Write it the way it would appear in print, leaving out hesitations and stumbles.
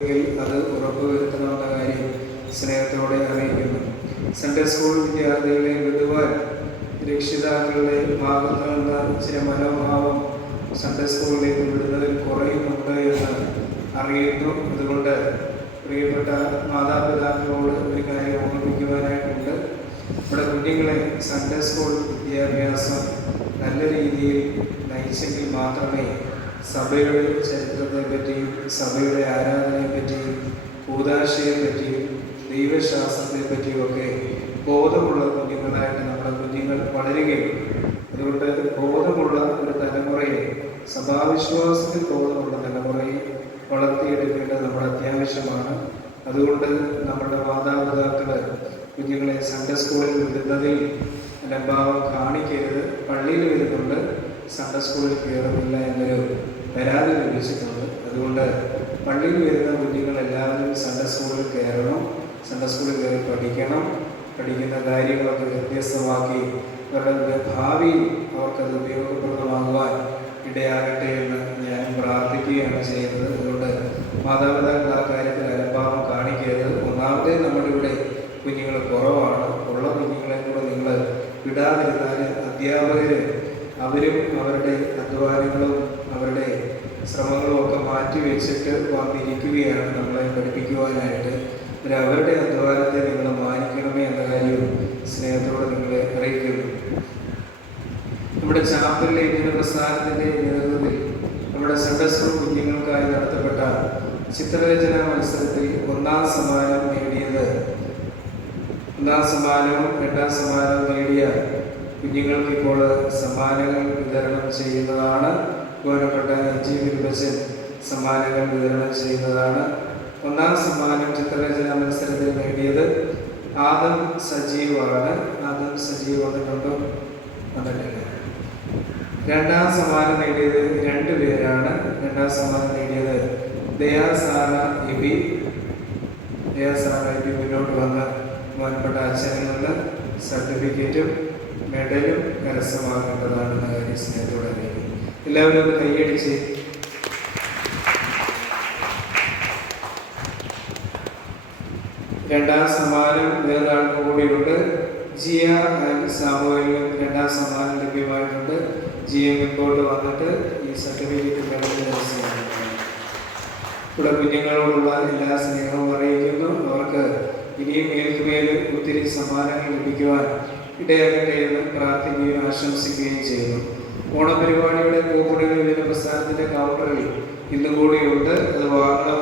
അത് ഉറപ്പുവരുത്തണമെന്ന കാര്യം സ്നേഹത്തോടെ അറിയിക്കുന്നു. സൺഡേ സ്കൂൾ വിദ്യാർത്ഥികളെ വിടുവാൻ രക്ഷിതാക്കളുടെ ഭാഗത്തു നിന്ന് ചില മനോഭാവം സൺഡേ സ്കൂളിലേക്ക് വിടുന്നതിൽ കുറയുന്നുണ്ട് എന്ന് അറിയുന്നു. അതുകൊണ്ട് പ്രിയപ്പെട്ട മാതാപിതാക്കളോട് ഒരു കാര്യം ഓർമ്മിപ്പിക്കുവാനായിട്ടുണ്ട്. നമ്മുടെ കുഞ്ഞുങ്ങളെ സൺഡേ സ്കൂൾ വിദ്യാഭ്യാസം നല്ല രീതിയിൽ നയിച്ചെങ്കിൽ മാത്രമേ സഭയുടെ ചരിത്രത്തെ പറ്റിയും സഭയുടെ ആരാധനയെ പറ്റിയും കൂദാശയെ പറ്റിയും ദൈവശാസ്ത്രത്തെ പറ്റിയും ഒക്കെ ബോധമുള്ള കുഞ്ഞുങ്ങളായിട്ട് നമ്മുടെ കുഞ്ഞുങ്ങൾ വളരുകയും അതുകൊണ്ട് ബോധമുള്ള ഒരു തലമുറയെ സഭാവിശ്വാസത്തിൽ ബോധമുള്ള തലമുറയെ വളർത്തിയെടുക്കേണ്ടത് നമ്മുടെ അത്യാവശ്യമാണ്. അതുകൊണ്ട് നമ്മുടെ മാതാപിതാക്കൾ കുഞ്ഞുങ്ങളെ സൺഡേ സ്കൂളിൽ വിടുന്നതിൽ അലംഭാവം കാണിക്കരുത്. പള്ളിയിൽ വരുന്നുണ്ട്, സൺഡേ സ്കൂളിൽ കയറുന്നില്ല എന്നൊരു പരാതി ലഭിച്ചിട്ടുണ്ട്. അതുകൊണ്ട് പള്ളിയിൽ വരുന്ന കുഞ്ഞുങ്ങളെല്ലാവരും സൺഡേ സ്കൂളിൽ കയറണം, സൺഡേ സ്കൂളിൽ കയറി പഠിക്കണം. പഠിക്കുന്ന കാര്യങ്ങളൊക്കെ വ്യത്യസ്തമാക്കി അവരുടെ ഭാവി അവർക്കത് ഉപയോഗപ്രദമാകുവാൻ ഇടയാകട്ടെ എന്ന് ഞാൻ പ്രാർത്ഥിക്കുകയാണ് ചെയ്യുന്നത്. അതുകൊണ്ട് മാതാപിതാക്കൾ ആ കാര്യത്തിൽ അലംഭാവം കാണിക്കരുത്. ഒന്നാമതേ നമ്മുടെ ഇവിടെ കുഞ്ഞുങ്ങൾ കുറവാണ്. ഉള്ള കുഞ്ഞുങ്ങളെ കൂടെ നിങ്ങൾ വിടാതിരുന്നാൽ അധ്യാപകർ അവരും അവരുടെ അധ്വാനങ്ങളും അവരുടെ ശ്രമങ്ങളും ഒക്കെ മാറ്റി വെച്ചിട്ട് വന്നിരിക്കുകയാണ് നമ്മളെ പഠിപ്പിക്കുവാനായിട്ട്. അവരുടെ അധ്വാനത്തെ നിങ്ങൾ മാനിക്കണമേ എന്ന കാര്യം സ്നേഹത്തോടെ നിങ്ങളെ അറിയിക്കുന്നു. നമ്മുടെ ചാപ്പലിലെ ഇങ്ങനെ പ്രസ്ഥാനത്തിൻ്റെ നേതൃത്വത്തിൽ നമ്മുടെ സൺഡേ സ്കൂൾ കുഞ്ഞുങ്ങൾക്കായി നടത്തപ്പെട്ട ചിത്രരചന മത്സരത്തിൽ ഒന്നാം സമ്മാനവും 2ാം സമ്മാനവും നേടിയ കുഞ്ഞുങ്ങൾക്ക് ഇപ്പോൾ സമ്മാനങ്ങൾ വിതരണം ചെയ്യുന്നതാണ്. ബഹുമാനപ്പെട്ട ജി വിരുബച്ചൻ സമ്മാനങ്ങൾ വിതരണം ചെയ്യുന്നതാണ്. 1ാം സമ്മാനം ചിത്രരചന മത്സരത്തിൽ നേടിയത് ആദം സജീവാണ്. ആദം സജീവ് വന്നിട്ടുണ്ടോ? വന്നിട്ടില്ല. 2ാം സമ്മാനം നേടിയത് 2 പേരാണ്. 2ാം സമ്മാനം നേടിയത് ദയാസാറ എബി. ദയാസാറ എബി മുന്നോട്ട് വന്ന് ബഹുമാനപ്പെട്ട അച്ഛനിൽ നിന്ന് സർട്ടിഫിക്കറ്റും മെഡലും കരസ്ഥമാക്കേണ്ടതാണെന്ന കാര്യം സ്നേഹത്തോടെ അറിയിക്കും. എല്ലാവരും ഒന്ന് കൈയടിച്ച്. രണ്ടാം സമ്മാനം വേറൊരാൾക്ക് കൂടിയുണ്ട്. ജിയ ആൻഡ് സാമുവേലിനും 2ാം സമ്മാനം ലഭ്യമായിട്ടുണ്ട്. ജിയ മുൻപോട്ട് വന്നിട്ട് ഈ സർട്ടിഫിക്കറ്റ് കരസ്ഥമാക്കണം. ഇവിടെ കുഞ്ഞുങ്ങളോടുള്ള എല്ലാ സ്നേഹവും അറിയിക്കുന്നു. അവർക്ക് ഇനിയും മേൽക്കുമേൽ ഒത്തിരി സമ്മാനങ്ങൾ ലഭിക്കുവാൻ ഇടയാകട്ടെ എന്ന് പ്രാർത്ഥിക്കുകയും ആശംസിക്കുകയും ചെയ്യുന്നു. ഓണപരിപാടിയുടെ പൂക്കുടികൾ പ്രസ്ഥാനത്തിൻ്റെ കൗണ്ടറിൽ ഇന്നുകൂടിയുണ്ട്. അത് വാങ്ങണം.